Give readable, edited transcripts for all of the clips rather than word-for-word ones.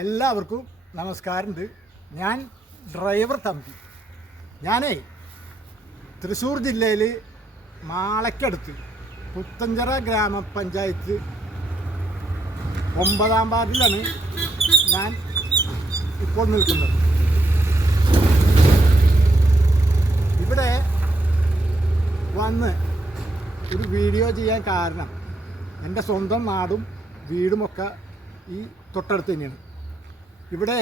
എല്ലാവർക്കും നമസ്കാരമുണ്ട്. ഞാൻ ഡ്രൈവർ തമ്പി. ഞാനേ തൃശ്ശൂർ ജില്ലയിൽ മാളയ്ക്കടുത്ത് പുത്തഞ്ചിറ ഗ്രാമപഞ്ചായത്ത് 9-ാം വാർഡിലാണ് ഞാൻ ഇപ്പോൾ നിൽക്കുന്നത്. ഇവിടെ വന്ന് ഒരു വീഡിയോ ചെയ്യാൻ കാരണം എൻ്റെ സ്വന്തം നാടും വീടുമൊക്കെ ഈ തൊട്ടടുത്ത് തന്നെയാണ്. ഇവിടെ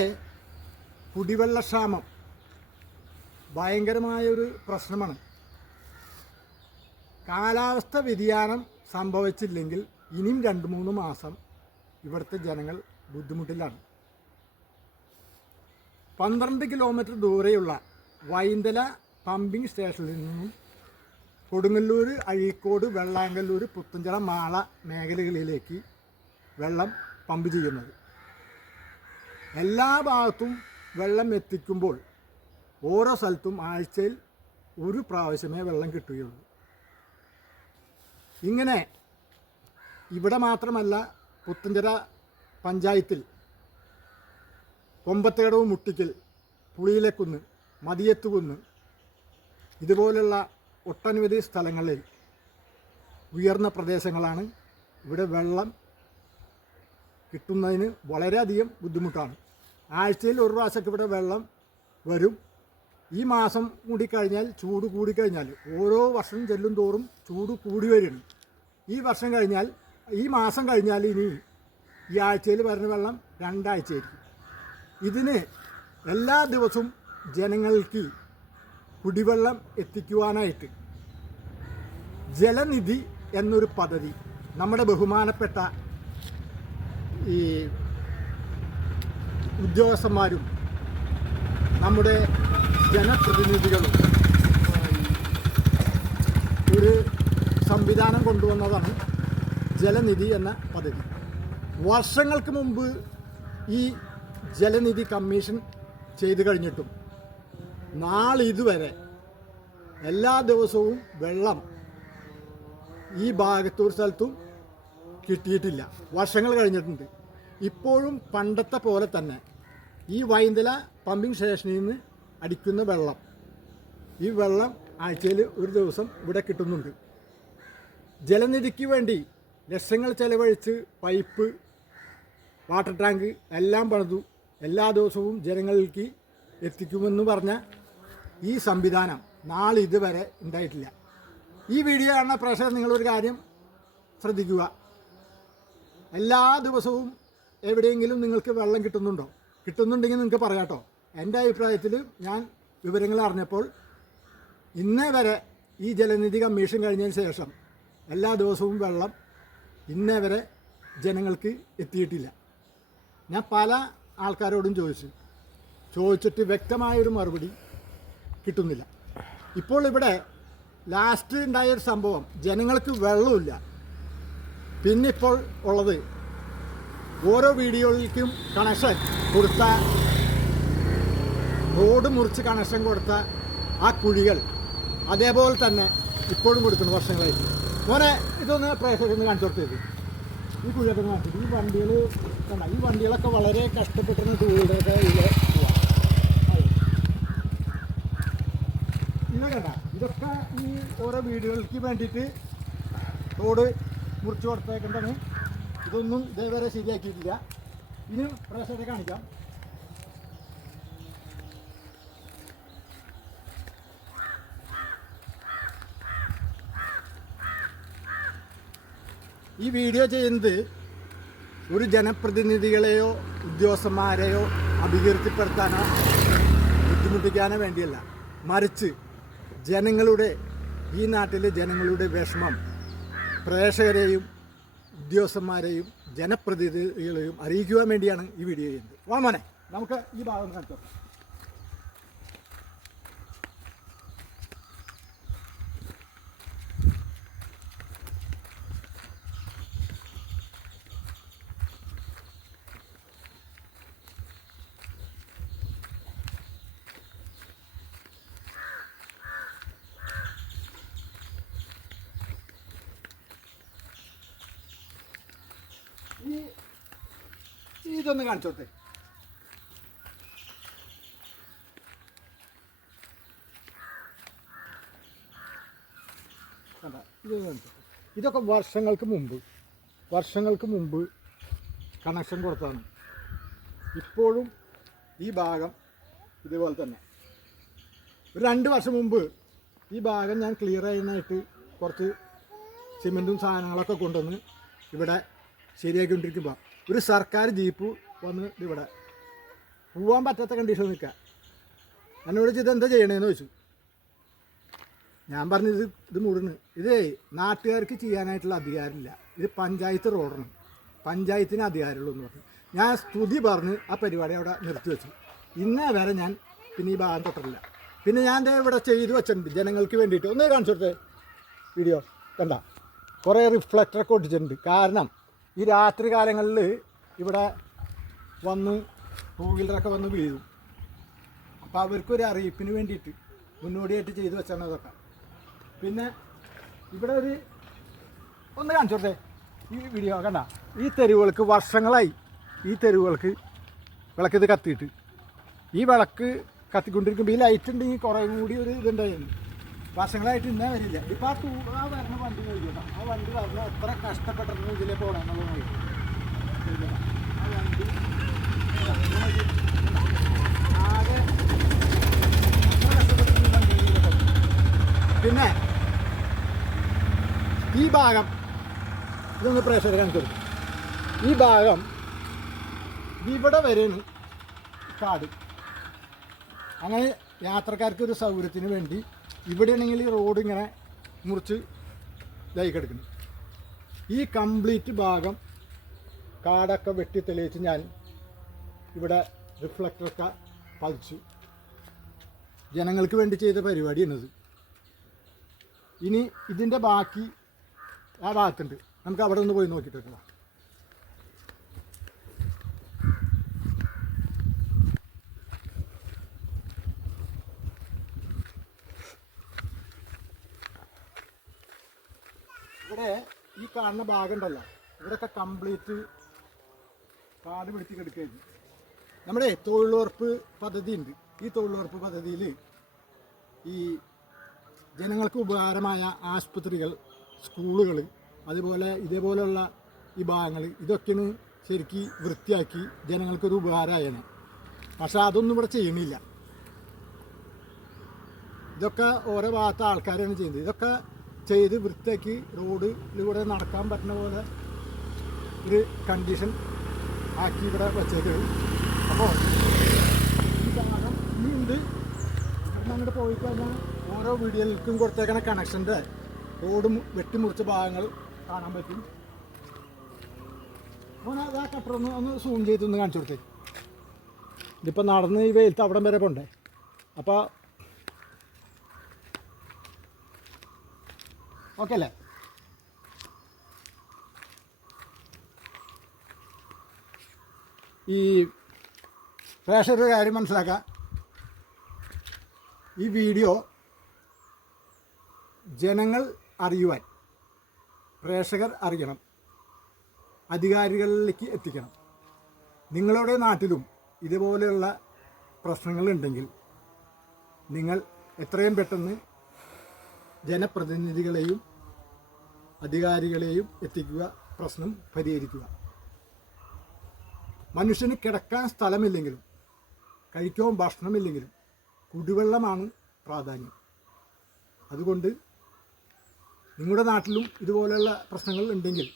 കുടിവെള്ളക്ഷാമം ഭയങ്കരമായൊരു പ്രശ്നമാണ്. കാലാവസ്ഥ വ്യതിയാനം സംഭവിച്ചില്ലെങ്കിൽ ഇനിയും 2-3 മാസം ഇവിടുത്തെ ജനങ്ങൾ ബുദ്ധിമുട്ടിലാണ്. 12 കിലോമീറ്റർ ദൂരെയുള്ള വൈന്തല പമ്പിംഗ് സ്റ്റേഷനിൽ നിന്നും കൊടുങ്ങല്ലൂർ, അഴീക്കോട്, വെള്ളാങ്കല്ലൂർ, പുത്തഞ്ചിറ, മാള മേഖലകളിലേക്ക് വെള്ളം പമ്പ് ചെയ്യുന്നത്. എല്ലാ ഭാഗത്തും വെള്ളം എത്തിക്കുമ്പോൾ ഓരോ സ്ഥലത്തും ആഴ്ചയിൽ ഒരു പ്രാവശ്യമേ വെള്ളം കിട്ടുകയുള്ളൂ. ഇങ്ങനെ ഇവിടെ മാത്രമല്ല, പുത്തഞ്ചിറ പഞ്ചായത്തിൽ കൊമ്പത്തേടവ്, മുട്ടിക്കൽ, പുളിയിലക്കുന്ന്, മതിയത്തുകുന്ന് ഇതുപോലുള്ള ഒട്ടനവധി സ്ഥലങ്ങളിൽ ഉയർന്ന പ്രദേശങ്ങളാണ്. ഇവിടെ വെള്ളം കിട്ടുന്നതിന് വളരെയധികം ബുദ്ധിമുട്ടാണ്. ആഴ്ചയിൽ ഒരു പ്രാവശ്യമൊക്കെ ഇവിടെ വെള്ളം വരും. ഈ മാസം കൂടി കഴിഞ്ഞാൽ, ചൂട് കൂടിക്കഴിഞ്ഞാൽ, ഓരോ വർഷം ചെല്ലും തോറും ചൂട് കൂടി വരികയാണ്. ഈ മാസം കഴിഞ്ഞാൽ ഇനി ഈ ആഴ്ചയിൽ വരുന്ന വെള്ളം 2 ആഴ്ചയായിരിക്കും. ഇതിന് എല്ലാ ദിവസവും ജനങ്ങൾക്ക് കുടിവെള്ളം എത്തിക്കുവാനായിട്ട് ജലനിധി എന്നൊരു പദ്ധതി നമ്മുടെ ബഹുമാനപ്പെട്ട ഈ ഉദ്യോഗസ്ഥന്മാരും നമ്മുടെ ജനപ്രതിനിധികളും ഒരു സംവിധാനം കൊണ്ടുവന്നതാണ് ജലനിധി എന്ന പദ്ധതി. വർഷങ്ങൾക്ക് മുമ്പ് ഈ ജലനിധി കമ്മീഷൻ ചെയ്തു കഴിഞ്ഞിട്ടും നാളിതുവരെ എല്ലാ ദിവസവും വെള്ളം ഈ ഭാഗത്തൊരു സ്ഥലത്തും കിട്ടിയിട്ടില്ല. വർഷങ്ങൾ കഴിഞ്ഞിട്ടുണ്ട്. ഇപ്പോഴും പണ്ടത്തെ പോലെ തന്നെ ഈ വൈന്തല പമ്പിംഗ് സ്റ്റേഷനിൽ നിന്ന് അടിക്കുന്ന വെള്ളം, ഈ വെള്ളം ആഴ്ചയിൽ ഒരു ദിവസം ഇവിടെ കിട്ടുന്നുണ്ട്. ജലനിധിക്ക് വേണ്ടി ലക്ഷങ്ങൾ ചെലവഴിച്ച് പൈപ്പ്, വാട്ടർ ടാങ്ക് എല്ലാം പണിതു എല്ലാ ദിവസവും ജനങ്ങൾക്ക് എത്തിക്കുമെന്ന് പറഞ്ഞ ഈ സംവിധാനം നാളിതുവരെ ഉണ്ടായിട്ടില്ല. ഈ വീഡിയോ കാണുന്ന പ്രേക്ഷകർ നിങ്ങളൊരു കാര്യം ശ്രദ്ധിക്കുക. എല്ലാ ദിവസവും എവിടെയെങ്കിലും നിങ്ങൾക്ക് വെള്ളം കിട്ടുന്നുണ്ടോ? കിട്ടുന്നുണ്ടെങ്കിൽ നിങ്ങൾക്ക് പറയാട്ടോ. എൻ്റെ അഭിപ്രായത്തിൽ ഞാൻ വിവരങ്ങൾ അറിഞ്ഞപ്പോൾ ഇന്നേ വരെ ഈ ജലനിധി കമ്മീഷൻ കഴിഞ്ഞതിന് ശേഷം എല്ലാ ദിവസവും വെള്ളം ഇന്നേ വരെ ജനങ്ങൾക്ക് എത്തിയിട്ടില്ല. ഞാൻ പല ആൾക്കാരോടും ചോദിച്ചിട്ട് വ്യക്തമായൊരു മറുപടി കിട്ടുന്നില്ല. ഇപ്പോൾ ഇവിടെ ലാസ്റ്റ് ഉണ്ടായൊരു സംഭവം, ജനങ്ങൾക്ക് വെള്ളമില്ല. പിന്നെ ഇപ്പോൾ ഉള്ളത്, ഓരോ വീഡിയോയിലേക്കും കണക്ഷൻ കൊടുത്ത, റോഡ് മുറിച്ച് കണക്ഷൻ കൊടുത്ത ആ കുഴികൾ അതേപോലെ തന്നെ ഇപ്പോഴും കൊടുക്കുന്നു വർഷങ്ങളായിട്ട്. മോനെ ഇതൊന്ന് പ്രേക്ഷകരൊന്ന് കാണിച്ചു കൊടുത്തത്. ഈ കുഴിയൊക്കെ കാണിച്ചത് ഈ വണ്ടികൾ കണ്ട, ഈ വണ്ടികളൊക്കെ വളരെ കഷ്ടപ്പെട്ടിരുന്ന ടൂവീലറൊക്കെ ഇതിലെ ഇല്ല കണ്ട. ഇതൊക്കെ ഈ ഓരോ വീടുകൾക്ക് വേണ്ടിയിട്ട് റോഡ് മുറിച്ച് കൊടുത്തേക്കുന്നതാണ്. ഇതൊന്നും ഇതേവരെ ശരിയാക്കിയിട്ടില്ല. ഇനി പ്രേക്ഷകരെ കാണിക്കാം. ഈ വീഡിയോ ചെയ്യുന്നത് ഒരു ജനപ്രതിനിധികളെയോ ഉദ്യോഗസ്ഥന്മാരെയോ അഭികീർത്തിപ്പെടുത്താനോ ബുദ്ധിമുട്ടിക്കാനോ വേണ്ടിയല്ല, മറിച്ച് ജനങ്ങളുടെ, ഈ നാട്ടിലെ ജനങ്ങളുടെ വിഷമം പ്രേക്ഷകരെയും ഉദ്യോഗസ്ഥന്മാരെയും ജനപ്രതിനിധികളെയും അറിയിക്കുവാൻ വേണ്ടിയാണ് ഈ വീഡിയോ ചെയ്യുന്നത്. വാ മോനെ, നമുക്ക് ഈ ഭാഗം കാണിച്ചോ. ഇതൊന്ന് കാണിച്ചോട്ടെ. ഇതൊക്കെ വർഷങ്ങൾക്ക് മുമ്പ് കണക്ഷൻ കൊടുത്തതാണ്. ഇപ്പോഴും ഈ ഭാഗം ഇതുപോലെ തന്നെ. ഒരു 2 വർഷം മുമ്പ് ഈ ഭാഗം ഞാൻ ക്ലിയർ ചെയ്യാനായിട്ട് കുറച്ച് സിമെൻറ്റും സാധനങ്ങളൊക്കെ കൊണ്ടുവന്ന് ഇവിടെ ശരിയാക്കിക്കൊണ്ടിരിക്കുമ്പോൾ ഒരു സർക്കാർ ജീപ്പ് വന്ന് ഇവിടെ പോകാൻ പറ്റാത്ത കണ്ടീഷൻ നിൽക്കുക. എന്നോട് ഇതെന്താ ചെയ്യണേന്ന് ചോദിച്ചു. ഞാൻ പറഞ്ഞത് ഇത് മുഴുവൻ ഇതേ നാട്ടുകാർക്ക് ചെയ്യാനായിട്ടുള്ള അധികാരമില്ല, ഇത് പഞ്ചായത്ത് റോഡാണ്, പഞ്ചായത്തിന് അധികാരമുള്ളൂ എന്ന് പറഞ്ഞു. ഞാൻ സ്തുതി പറഞ്ഞ് ആ പരിപാടി അവിടെ നിർത്തി വെച്ചു. ഇന്നേ വരെ ഞാൻ പിന്നെ ഈ ഭാഗം തൊട്ടില്ല. പിന്നെ ഞാൻ ഇവിടെ ചെയ്തു വെച്ചിട്ടുണ്ട് ജനങ്ങൾക്ക് വേണ്ടിയിട്ട്. ഒന്ന് കാണിച്ചു കൊടുത്തേ വീഡിയോ കണ്ട, കുറേ റിഫ്ലക്ടറൊക്കെ ഒട്ടിച്ചിട്ടുണ്ട്. കാരണം ഈ രാത്രി കാലങ്ങളിൽ ഇവിടെ വന്ന് 2 വീലറൊക്കെ വന്ന് വീഴും. അപ്പോൾ അവർക്കൊരു അറിയിപ്പിന് വേണ്ടിയിട്ട് മുന്നോടിയായിട്ട് ചെയ്തു വെച്ചാണ് അതൊക്കെ. പിന്നെ ഇവിടെ ഒന്ന് കാണിച്ചു കൊടുത്തേ ഈ വീഡിയോ കണ്ട. ഈ തെരുവുകൾക്ക് വർഷങ്ങളായി ഈ തെരുവുകൾക്ക് വിളക്കിത് കത്തിയിട്ട്, ഈ വിളക്ക് കത്തിക്കൊണ്ടിരിക്കുമ്പോൾ ഈ ലൈറ്റ് ഉണ്ടെങ്കിൽ കുറേ കൂടി ഒരു ഇതുണ്ടായിരുന്നു. വർഷങ്ങളായിട്ട് ഇന്നേ വരില്ല. ഇപ്പോൾ ആ വരുന്ന വണ്ടി നോക്കിയിട്ടോ, ആ വണ്ടി പറഞ്ഞ എത്ര കഷ്ടപ്പെട്ടിരുന്നു ഇതിലേ പോകണമെന്നുള്ളത് നോക്കി. ആ വണ്ടി ആകെ കഷ്ടപ്പെട്ടിരുന്നു വണ്ടി. പിന്നെ ഈ ഭാഗം ഇതൊന്ന് പ്രേക്ഷകർ കാണിച്ചു കൊടുക്കും. ഈ ഭാഗം ഇവിടെ വരെയാണ് കാട്. അങ്ങനെ യാത്രക്കാർക്കൊരു സൗകര്യത്തിന് വേണ്ടി ഇവിടെയാണെങ്കിൽ ഈ റോഡ് ഇങ്ങനെ മുറിച്ച് ഇതായിക്കെടുക്കുന്നു. ഈ കംപ്ലീറ്റ് ഭാഗം കാടൊക്കെ വെട്ടി തെളിയിച്ച് ഞാൻ ഇവിടെ റിഫ്ലക്ടറൊക്കെ പതിച്ചു ജനങ്ങൾക്ക് വേണ്ടി ചെയ്ത പരിപാടിയാണിത്. ഇനി ഇതിൻ്റെ ബാക്കി ആ ഭാഗത്തുണ്ട്, നമുക്ക് അവിടെ ഒന്ന് പോയി നോക്കിയിട്ട് വെക്കണം. ഇവിടെ ഈ കാണുന്ന ഭാഗം ഉണ്ടല്ലോ, ഇവിടെയൊക്കെ കംപ്ലീറ്റ് കാട് പിടിച്ച് കിടക്കുകയായിരുന്നു. നമ്മുടെ തൊഴിലുറപ്പ് പദ്ധതി ഉണ്ട്. ഈ തൊഴിലുറപ്പ് പദ്ധതിയിൽ ഈ ജനങ്ങൾക്ക് ഉപകാരമായ ആശുപത്രികൾ, സ്കൂളുകൾ, അതുപോലെ ഇതേപോലെയുള്ള ഈ ഭാഗങ്ങൾ ഇതൊക്കെയാണ് ശരിക്കും വൃത്തിയാക്കി ജനങ്ങൾക്കൊരു ഉപകാരമായാണ്. പക്ഷേ അതൊന്നും ഇവിടെ ചെയ്യണില്ല. ഇതൊക്കെ ഓരോ ഭാഗത്തെ ആൾക്കാരാണ് ചെയ്യുന്നത്. ഇതൊക്കെ ചെയ്ത് വൃത്തിയാക്കി റോഡിലൂടെ നടക്കാൻ പറ്റുന്ന പോലെ ഒരു കണ്ടീഷൻ ആക്കി ഇവിടെ വെച്ചേക്ക്. അപ്പോൾ ഈ ഭാഗം ഇനിയുണ്ട്. ഇവിടെ അങ്ങോട്ട് പോയി കഴിഞ്ഞാൽ ഓരോ വീടുകൾക്കും കൊടുത്തേക്കണ കണക്ഷൻ്റെ റോഡ് വെട്ടിമുറിച്ച ഭാഗങ്ങൾ കാണാൻ പറ്റും. അപ്പോൾ ആ കട്ടറൊന്ന് സൂം ചെയ്തൊന്ന് കാണിച്ചു കൊടുത്തേ. ഇതിപ്പോൾ നടന്ന് ഈ വെയിലത്ത് അവിടം വരെ പോണ്ടേ. അപ്പോൾ ഓക്കെ അല്ലേ? ഈ പ്രേക്ഷകരുടെ കാര്യം മനസ്സിലാക്കുക. ഈ വീഡിയോ ജനങ്ങൾ അറിയുവാൻ, പ്രേക്ഷകർ അറിയണം, അധികാരികളിലേക്ക് എത്തിക്കണം. നിങ്ങളുടെ നാട്ടിലും ഇതുപോലെയുള്ള പ്രശ്നങ്ങളുണ്ടെങ്കിൽ നിങ്ങൾ എത്രയും പെട്ടെന്ന് ജനപ്രതിനിധികളെയും അധികാരികളെയും എത്തിക്കുക, പ്രശ്നം പരിഹരിക്കുക. മനുഷ്യന് കിടക്കാൻ സ്ഥലമില്ലെങ്കിലും കഴിക്കാൻ ഭക്ഷണമില്ലെങ്കിലും കുടിവെള്ളമാണ് പ്രാധാന്യം. അതുകൊണ്ട് നിങ്ങളുടെ നാട്ടിലും ഇതുപോലെയുള്ള പ്രശ്നങ്ങൾ ഉണ്ടെങ്കിൽ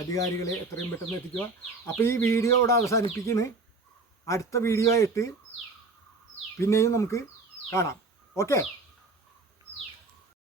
അധികാരികളെ എത്രയും പെട്ടെന്ന് എത്തിക്കുക. അപ്പോൾ ഈ വീഡിയോ ഇവിടെ അവസാനിപ്പിക്കുന്നു. അടുത്ത വീഡിയോ ആയിട്ട് പിന്നെയും നമുക്ക് കാണാം. ഓക്കെ.